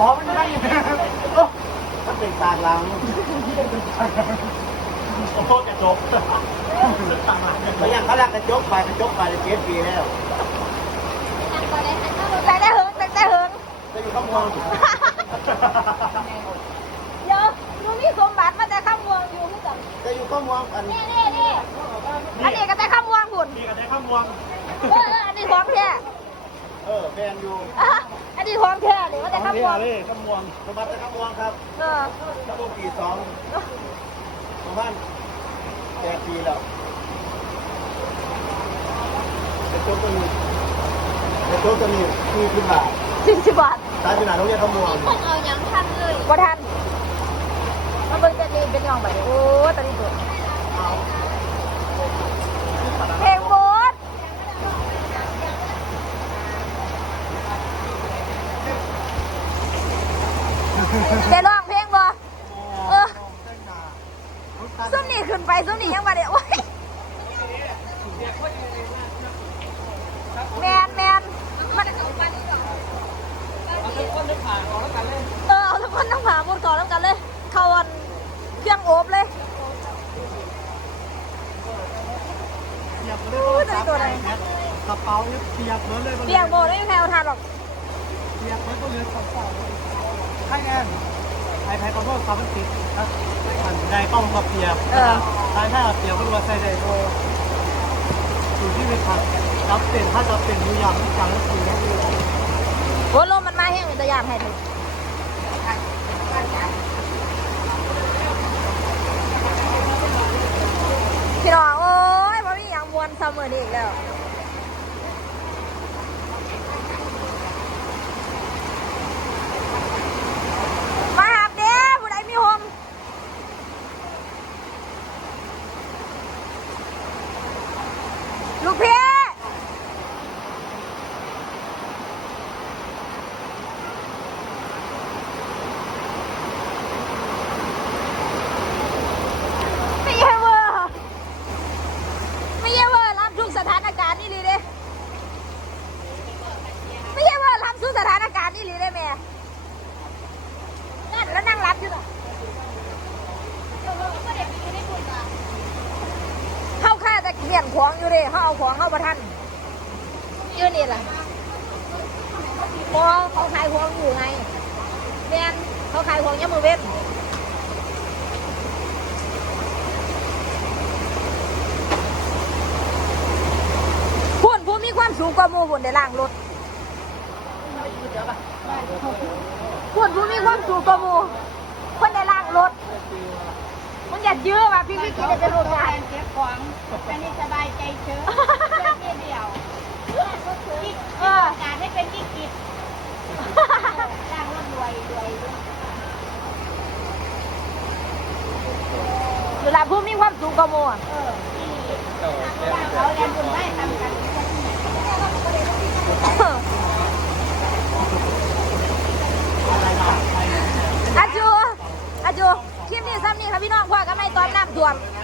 อ๋อมันได้ยังไงโอ้มันเป็นปาลังโอ้โหกระจกต่างหากเขาอย่างเขาลักกระจกไปกระจกไปเลยเจ็ดปีแล้วแต่ได้หึงแต่ได้หึงจะอยู่ข้างบนเดี๋ยวหนูมีสมบัติมาแต่ข้ามวงอยู่พี่จังจะอยู่ข้างบนอันนี่นี่นี่อันนี้ก็แต่ข้ามวงหุ่นมีกันได้ข้างเออเอออันนี้ของแท้ เออแฟนอยู่อะอันนี้ของแท้นี่ว่าแต่ข้ามวงเลยข้ามวงสมบัติข้างบนครับเออแล้วก็ปีสองประมาณแปดปีแล้วกระจกตัวนี้กระจกตัวนี้คือขึ้นบาทสี่สิบบาทตายขนาดโรงเรียนข้างบนคนเอายังทันเลยบ่ทันมาเบิ่งจะดีเป็นยองไปโอ้ตอนนี้ตัวเพลงโบส ได้ร้องเพลงบ่เออซุ่มนี่ขึ้นไปซุ่มนี่ยังมาเดี๋ยวโอ้ยแมนแมนมันเออเอาทุกคนต้องผ่าหมดก่อนแล้วกันเลยเข้าวันเครื่องโอบเลยเปียกเลยกระเป๋าเนี่ยเปียกเหมือนเลยเปียกโบไม่มีใครเอาทานหรอกเปียกเหมือนก็เลือดสองสอง ใช่แน่ไอ้ไทยคอนโทรลความมันติดครับมันได้ต้องมาเปียกถ้าถ้าเปียกก็รู้ว่าใส่ได้โดอยู่ที่ไปขับรับเต็นถ้ารับเต็นอยู่อย่างอย่างนั้นคือก็คือโอ้ลมมันมาแห้งเป็นตะยานให้ถึงพี่น้องโอ้ยมันมีอย่างมวนซัมเมอร์นี่อีกแล้ว มาหาเด้ผู้ใดมีโฮมลูกพี่ไม่เยเวอร์ไม่เยเวอร์รับทุกสถานการณ์นี่เลยเด้ไม่เยเวอร์รับทุกสถานการณ์นี่เลยได้แม่ นั่นแล้วนั่งรับอยู่น่ะเข้าค่าจะ เขียนของอยู่เลยเขาเอาของเข้าประทันอยืนนี่แหละพอเขาขายของอยู่ไงเรียนเขาขายของยังมือเว้นพูนผู้มีความสูงกว่าหมูบุญในล่างรถคนผู้มีความสูงกว่าหมูคนในล่างรถ อย่ายื้อว่ะพี่พี่กินจะรู้งานเก็บของอันนี้สบายใจเชื้อเรื่องนี้เดียวที่เออการให้เป็นที่กิจจ้างร่ำรวยรวยเวลาผู้มีความสูงกว่าหมูอะเออที่จ้างเขาเรียนบุญได้ ทำกัน